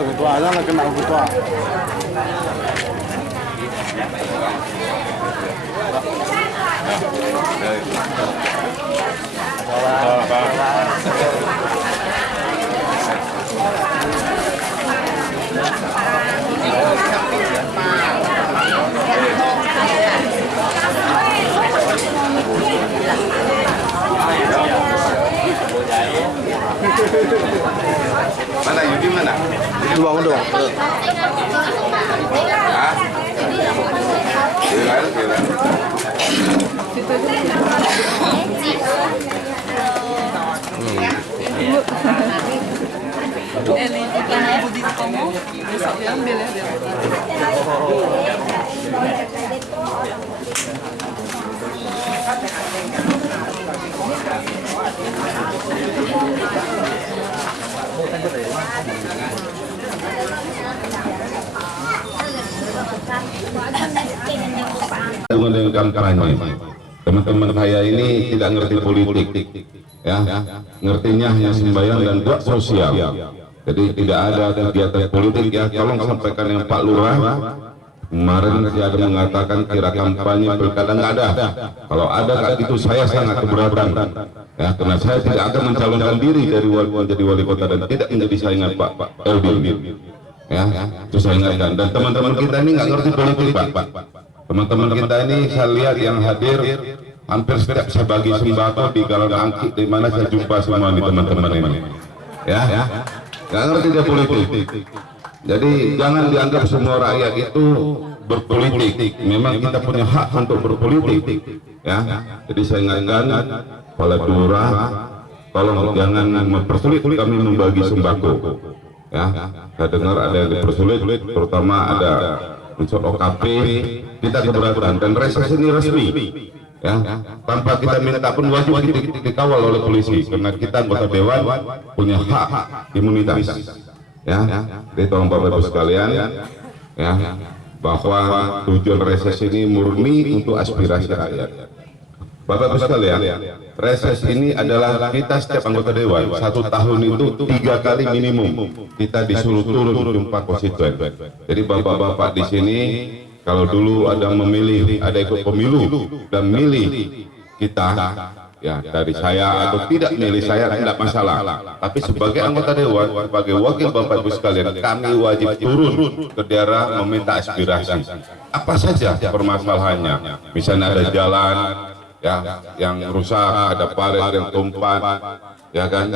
ketua aja lah kena ketua. Mana Yudi mana? Dua dong. Hah? Bilang. Ele está na budita como besok ya ambil ya dia. Dengan kampanye, teman-teman saya ini tidak ngerti politik, ya, ngertinya hanya sembahyang dan buat sosial. Jadi tidak ada kegiatan politik ya. Tolong sampaikan yang Pak Lurah. Kemarin dia ada mengatakan kira kampanye pilkada nggak ada. Kalau ada saat itu saya sangat keberatan, ya, karena saya tidak akan mencalonkan diri dari menjadi wali kota dan tidak menjadi saingan Pak Eldin. Ya, itu saya ingatkan. Dan teman-teman kita ini nggak ngerti politik, Pak. Teman-teman kita ini saya lihat yang hadir hampir setiap saya bagi sembako di Galon Angki, di mana saya jumpa semua nih teman-teman ini. Ya, nggak ngerti dia politik. Jadi jangan dianggap semua rakyat itu berpolitik. Memang kita punya hak untuk berpolitik, ya. Jadi saya ingatkan Kepala Lurah, tolong jangan mempersulit kami membagi sembako. Ya, saya dengar ada yang dipersulit, terutama ada unsur OKP. Kita keberatan dan reses ini resmi. Ya, tanpa kita minta pun wajib dikawal oleh polisi karena kita anggota dewan punya hak imunitas. Ya, jadi tolong Bapak Ibu sekalian, ya, bahwa tujuan reses ini murni untuk aspirasi rakyat. Bapak Ibu sekalian, reses ini adalah kita setiap anggota dewan 1 tahun itu 3 kali minimum kita disuruh turun jumpa konstituen. Jadi bapak-bapak di sini kalau dulu ada memilih, ada ikut pemilu dan milih kita, ya, dari saya atau tidak milih saya tidak masalah. Tapi sebagai anggota dewan, sebagai wakil Bapak Ibu sekalian, kami wajib turun ke daerah meminta aspirasi. Apa saja permasalahannya? Misalnya ada jalan, ya, yang rusak, ada parit yang tumpah, ya kan?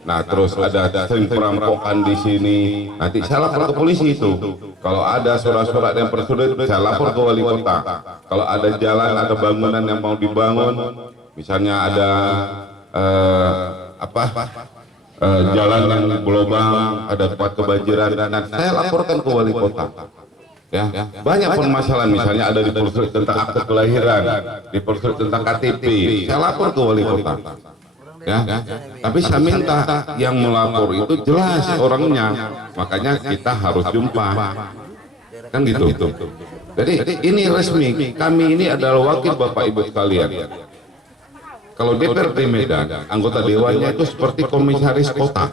Nah, terus ada sering perampokan di sini. Nanti saya lapor ke polisi itu. Kalau ada surat-surat yang persulit, saya lapor ke wali kota. Kalau ada jalan atau bangunan yang mau dibangun, misalnya ada jalan yang berlubang, ada tempat kebanjiran, dan saya laporkan ke wali kota. Ya, banyak permasalahan, misalnya ada dipersulit tentang akte kelahiran, dipersulit tentang KTP, saya lapor ke wali kota. Ya, tapi saya minta yang melapor itu jelas orangnya, makanya kita harus jumpa, kan gitu. Jadi ini resmi, kami ini adalah wakil Bapak Ibu sekalian. Kalau DPRD Medan, anggota dewannya itu seperti komisaris kota.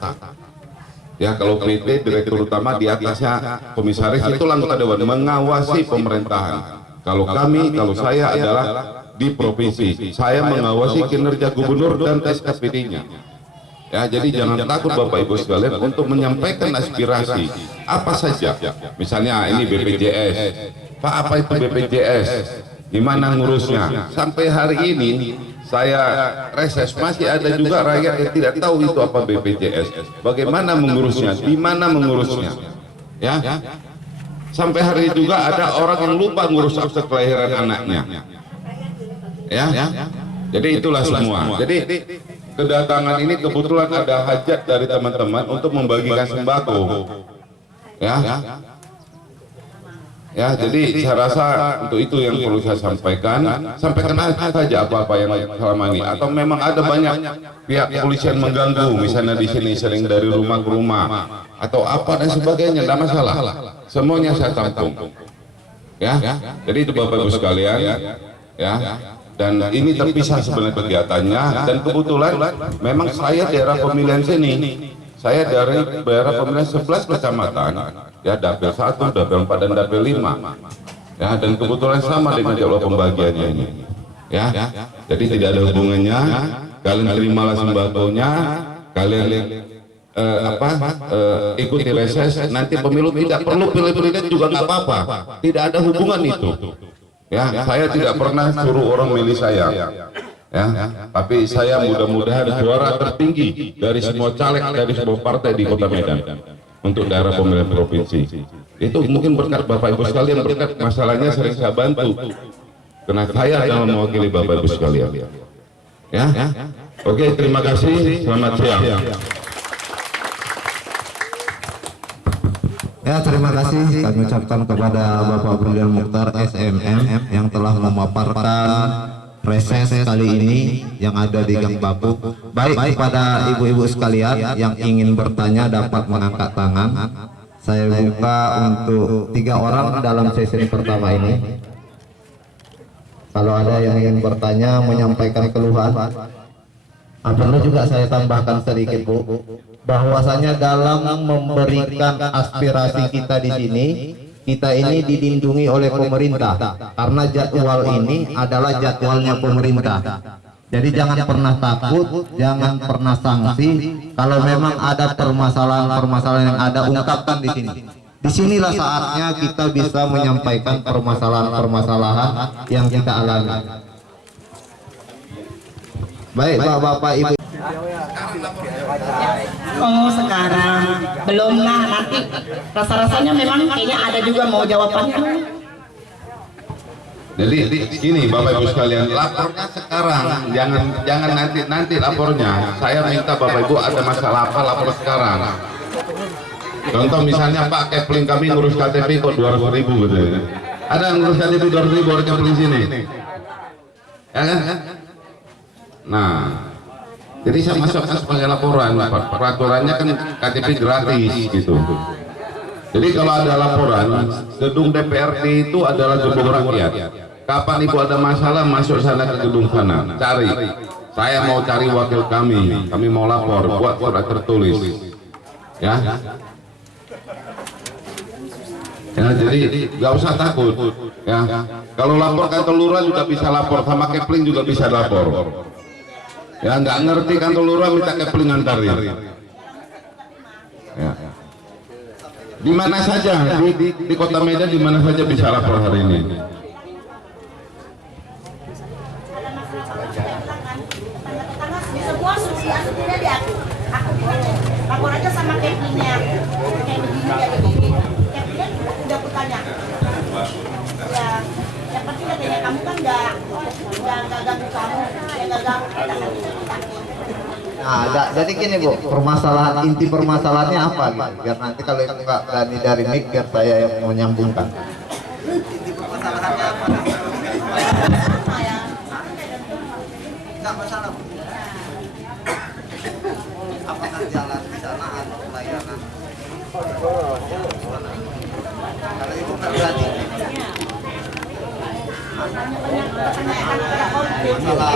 Ya, kalau PT, direktur utama, di atasnya komisaris, itu anggota dewan mengawasi pemerintahan. Kalau saya adalah di provinsi, saya mengawasi kinerja gubernur dan SKPD-nya. Ya, jadi jangan takut Bapak Ibu sekalian untuk menyampaikan aspirasi apa saja. Misalnya ini BPJS, Pak, apa itu BPJS? Gimana ngurusnya? Sampai hari ini saya reses masih ada juga rakyat yang tidak tahu itu apa BPJS, bagaimana mengurusnya, di mana mengurusnya, ya. Sampai hari ini juga ada orang yang lupa ngurus akte kelahiran anaknya, ya. Jadi itulah semua. Jadi kedatangan ini kebetulan ada hajat dari teman-teman untuk membagikan sembako, ya. Ya, jadi saya rasa untuk itu yang perlu saya sampaikan. Sampaikan saja apa-apa yang selama ini. Atau memang ada banyak pihak kepolisian mengganggu, misalnya di sini sering dari rumah ke rumah, atau apa dan sebagainya, tidak masalah. Semuanya saya tampung. Ya, jadi itu Bapak Ibu sekalian. Ya, dan ini terpisah sebenarnya kegiatannya. Dan kebetulan memang saya daerah pemilihan sini. Saya dari daerah pemilihan 11 kecamatan, ya dapil 1, dapil 4, dan dapil 5. Ya, dan kebetulan sama dengan jadwal pembagiannya ini. Ya, jadi tidak ada hubungannya. Kalian terimalah sembakonya, kalian ikuti reses. Nanti pemilu tidak perlu pilih-pilih juga nggak apa-apa. Tidak ada hubungan itu. Ya, saya tidak pernah suruh orang milih saya. Ya, tapi saya mudah-mudahan suara tertinggi dari semua caleg dari semua partai di Kota Medan untuk daerah pemilihan provinsi. Itu mungkin berkat Bapak Ibu sekalian, berkat masalahnya sering saya bantu karena saya adalah mewakili Bapak Ibu sekalian. Ya, oke, terima kasih, selamat siang. Ya, terima kasih kami ucapkan kepada Bapak Brilian Mukhtar SMM yang telah memaparkan reses kali ini yang ada di Gang Bapuk. Baik, kepada ibu-ibu sekalian yang ingin bertanya dapat mengangkat tangan. Saya buka untuk 3 orang dalam sesi pertama ini. Kalau ada yang ingin bertanya, menyampaikan keluhan. Perlu juga saya tambahkan sedikit, Bu, bahwasanya dalam memberikan aspirasi kita di sini, kita ini dilindungi oleh pemerintah karena jadwal ini adalah jadwalnya pemerintah. Jadi jangan pernah takut, jangan pernah sanksi. Kalau memang ada permasalahan-permasalahan yang ada, ungkapkan di sini. Disinilah saatnya kita bisa menyampaikan permasalahan-permasalahan yang kita alami. Baik, Bapak Ibu. Oh, sekarang belum lah, nanti rasa-rasanya memang kayaknya ada juga mau jawabannya. Jadi gini Bapak Ibu sekalian, lapornya sekarang, jangan nanti lapornya. Saya minta Bapak Ibu ada masalah apa lapor sekarang. Contoh misalnya Pak Kepling kami ngurus KTP kok 200.000 gitu ya. Ada yang ngurus KTP 200.000 orang Kepling sini. Ya kan? Nah, jadi saya masukkan sebagai laporan. Peraturannya kan KTP gratis gitu. Jadi kalau ada laporan, gedung DPRD itu adalah gedung rakyat. Kapan Ibu ada masalah, masuk sana ke gedung sana, cari. Saya mau cari wakil kami mau lapor, buat surat tertulis. Ya. Ya, jadi nggak usah takut. Ya. Kalau lapor kantor lurah juga bisa lapor, sama Kepling juga bisa lapor. Ya, nggak ngerti kantor lurah minta Kepling antarin. Ya. Di mana saja di Kota Medan, di mana saja bisa lapor hari ini. Semua asosiasi tidak di aku lapor aja sama Keplingnya, kayak begini kayak begini. Keplingnya udah aku tanya. Ya, yang penting katanya kamu kan nggak ganggu kamu, ya nggak ganggu kita kan bisa. Nah, jadi gini Bu, inti permasalahannya apa gitu? Biar nanti kalau itu nggak berani dari mic, biar saya yang mau nyambungkan. Inti permasalahannya apa? Nggak masalah Bu. Apakah jalan di sana atau pelayanan? Kalau Ibu nggak berani. Masalah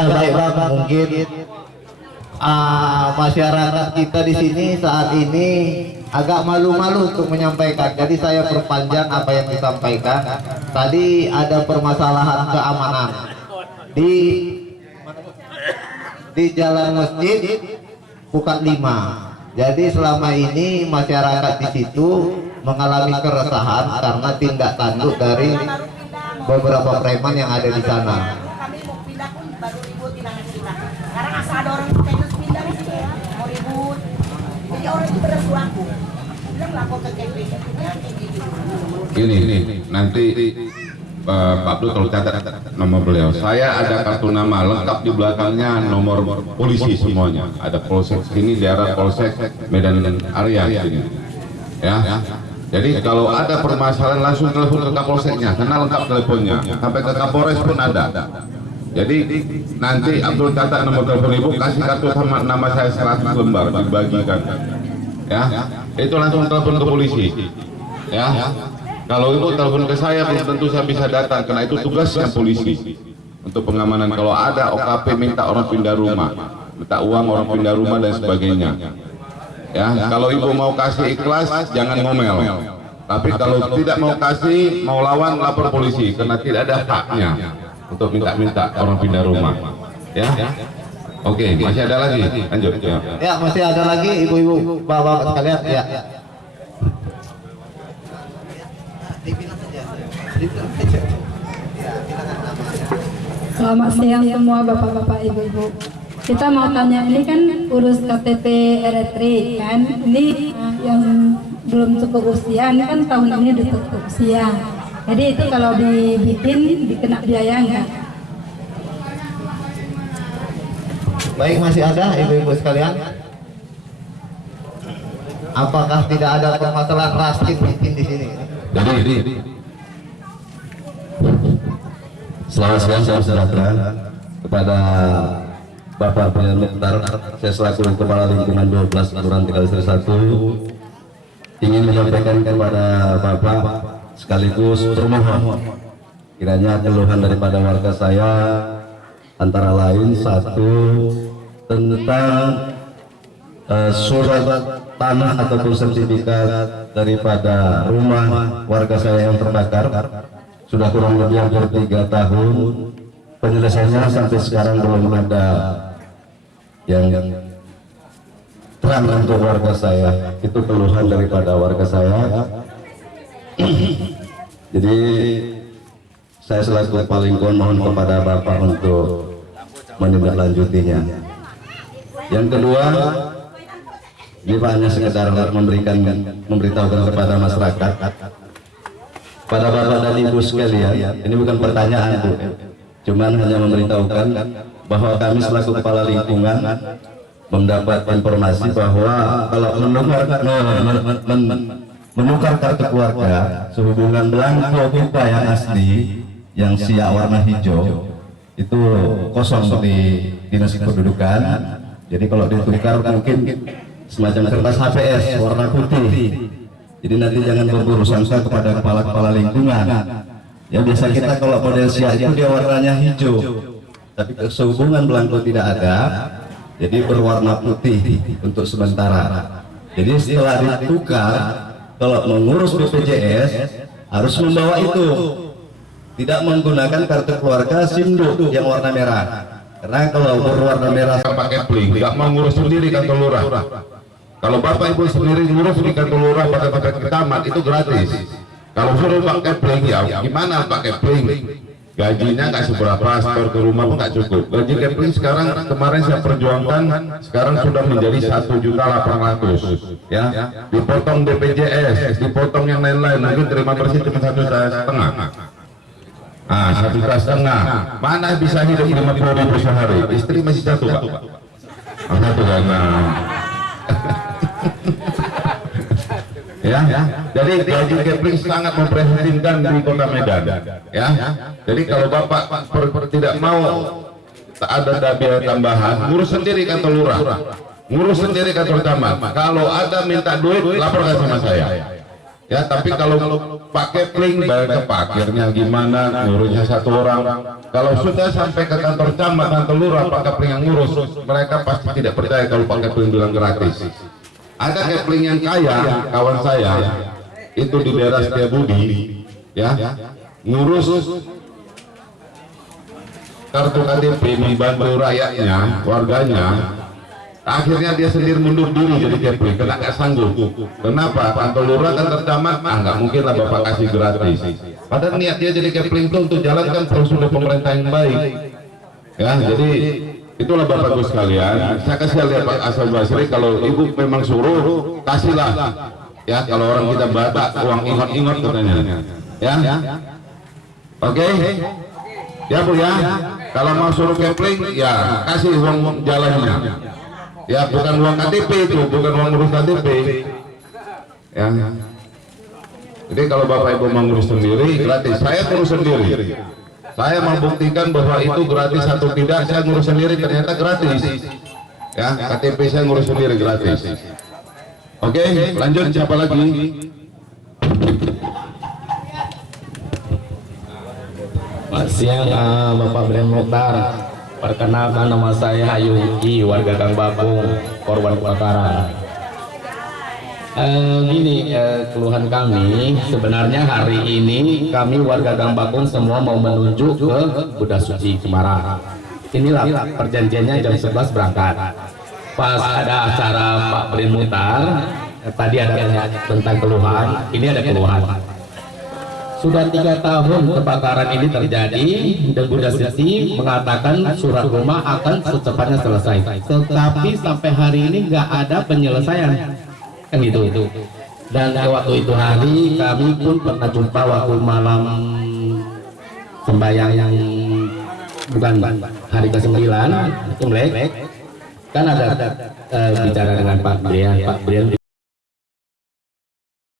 ya, baik Bang, mungkin masyarakat kita di sini saat ini agak malu-malu untuk menyampaikan. Jadi saya perpanjang apa yang disampaikan. Tadi ada permasalahan keamanan di Jalan Masjid Pukat 5. Jadi selama ini masyarakat di situ mengalami keresahan karena tindak tanduk dari beberapa preman yang ada di sana. Kami mau pindah pun baru ribut tindakan kita. Sekarang asal ada orang tenis pindah di sini ya, mau ribut. Jadi orang itu berasuh aku. Bilang lapor ke KPI. Ini nanti Pak Abdul kalau catat nomor beliau. Saya ada kartu nama lengkap di belakangnya nomor polisi semuanya. Ada polsek sini, daerah polsek Medan Area sini. Ya. Jadi kalau ada permasalahan langsung telepon ke Kapolseknya, karena lengkap teleponnya. Sampai ke Kapolres pun ada. Jadi nanti Abdul catat nomor telepon Ibu, kasih kartu sama nama saya 100 lembar dibagikan. Ya, itu langsung telepon ke polisi. Ya. Kalau Ibu telepon ke saya belum tentu saya bisa datang karena itu tugasnya polisi. untuk pengamanan. Kalau ada OKP minta orang pindah rumah, minta uang orang pindah rumah dan sebagainya. Ya, kalau ibu mau kasih ikhlas, jangan ngomel. Tapi kalau tidak mau kasih, mau lawan, lapor polisi karena tidak ada haknya untuk minta-minta orang pindah rumah. Ya, oke, masih ada lagi, lanjut. Ya, masih ada lagi ibu-ibu, bapak-bapak sekalian. Ya. Selamat siang semua bapak-bapak ibu-ibu. Kita mau tanya, ini kan urus KTP Eritrea kan, ini yang belum cukup usia, ini kan tahun ini udah cukup usia. Jadi itu kalau dibikin dikena biaya enggak? Baik, masih ada ibu-ibu sekalian. Apakah tidak ada permasalahan raskin bikin di sini? Jadi selamat siang, salam sejahtera kepada Bapak Brilian Mukhtar. Saya selaku Kepala Lingkungan 12 Kelurahan Tegalsari 1 ingin menyampaikan kepada Bapak sekaligus bermohon kiranya keluhan daripada warga saya antara lain satu tentang surat tanah ataupun sertifikat daripada rumah warga saya yang terbakar sudah kurang lebih hampir 3 tahun. Penyelesaiannya sampai sekarang belum ada yang terang untuk warga saya. Itu keluhan daripada warga saya. Jadi saya selaku Kepala Lingkungan mohon kepada Bapak untuk menindaklanjutinya. Yang kedua, ini Pak hanya sekedar memberitahukan kepada masyarakat, pada Bapak dan Ibu sekalian, ini bukan pertanyaan Bu, cuman hanya memberitahukan bahwa kami selaku Kepala Lingkungan mendapat informasi bahwa kalau menukar kartu keluarga sehubungan belangko kita yang asli yang siap warna hijau itu kosong di Dinas Kependudukan. Jadi kalau ditukar mungkin semacam kertas HPS warna putih. Jadi nanti jangan berburu sangka kepada kepala-kepala lingkungan. Ya biasa kita kalau model siap itu dia warnanya hijau, tapi sehubungan belangko tidak ada, jadi berwarna putih untuk sementara. Jadi setelah ditukar, kalau mengurus BPJS harus membawa itu, tidak menggunakan kartu keluarga SIMDUK yang warna merah. Karena kalau berwarna merah pakai pling, nggak mau ngurus sendiri kantor lurah. Kalau Bapak Ibu sendiri ngurus di kantor lurah pakai kecamatan itu gratis. Kalau suruh pakai pling ya gimana pakai pling? Gajinya nggak seberapa, store ke rumah pun nggak cukup. Gaji kepling sekarang kemarin saya perjuangkan sekarang sudah menjadi 1.800.000 ya. Dipotong BPJS, dipotong yang lain-lain, mungkin terima bersih cuma 1,5 juta. 1,5 juta. Mana bisa hidup 50.000 sehari? Istri masih satu Pak. Satu kan. Ya, jadi gaji kepling sangat memprihatinkan di Kota Medan. Ya, jadi kalau Bapak tidak mau ada biaya tambahan, ngurus sendiri kantor lurah, ngurus sendiri kantor camat. Kalau ada minta duit, laporkan sama saya. Ya, tapi kalau pakai pling bayar ke parkirnya gimana, ngurusnya satu orang. Kalau sudah sampai ke kantor camat, kantor lurah, pakai pling yang ngurus, mereka pasti tidak percaya kalau pakai pling bilang gratis. Ada kepling yang kaya, kawan saya, itu di daerah Setiabudi, ya, ngurus kartu KTP, membantu rakyatnya, warganya. Akhirnya dia sendiri mundur diri jadi kepling, karena nggak sanggup. Kenapa? Kantor lurah, kantor camat, nggak mungkin lah Bapak kasih gratis. Padahal niat dia jadi kepling itu untuk jalankan prosedur pemerintah yang baik. Ya, jadi itulah Bapak Ibu sekalian. Saya kasih lihat Pak Asal Basri, kalau Ibu memang suruh, kasihlah. Ya, kalau orang kita batak uang ingot-ingot katanya. Ya, oke. Ya Bu ya. Kalau mau suruh kepling, ya kasih uang jalannya. Ya, bukan uang KTP itu, bukan uang ngurus KTP. Ya. Jadi kalau Bapak Ibu mau ngurus sendiri, gratis. Saya ngurus sendiri. Saya mau buktikan bahwa itu gratis atau tidak, saya ngurus sendiri ternyata gratis. Ya, KTP saya ngurus sendiri gratis. Oke, lanjut siapa lagi? siang Bapak Brian Mukhtar. Perkenalkan nama saya Hayuki, warga Gang Bakung, korban kebakaran. Gini, keluhan kami sebenarnya hari ini kami warga Gang Bakung semua mau menuju ke Buddha Suci Semarang. Inilah perjanjiannya jam 11 berangkat. Pas ada acara Pak Brian Mukhtar, tadi ada tentang keluhan, ini ada keluhan. Sudah 3 tahun kebakaran ini terjadi dan Buddha Suci mengatakan surat rumah akan secepatnya selesai. Tetapi sampai hari ini nggak ada penyelesaian, kan gitu. Dan waktu itu hari kami pun pernah jumpa waktu malam sembahyang yang bukan hari ke-9 Imlek, kan ada bicara dengan Pak Brian.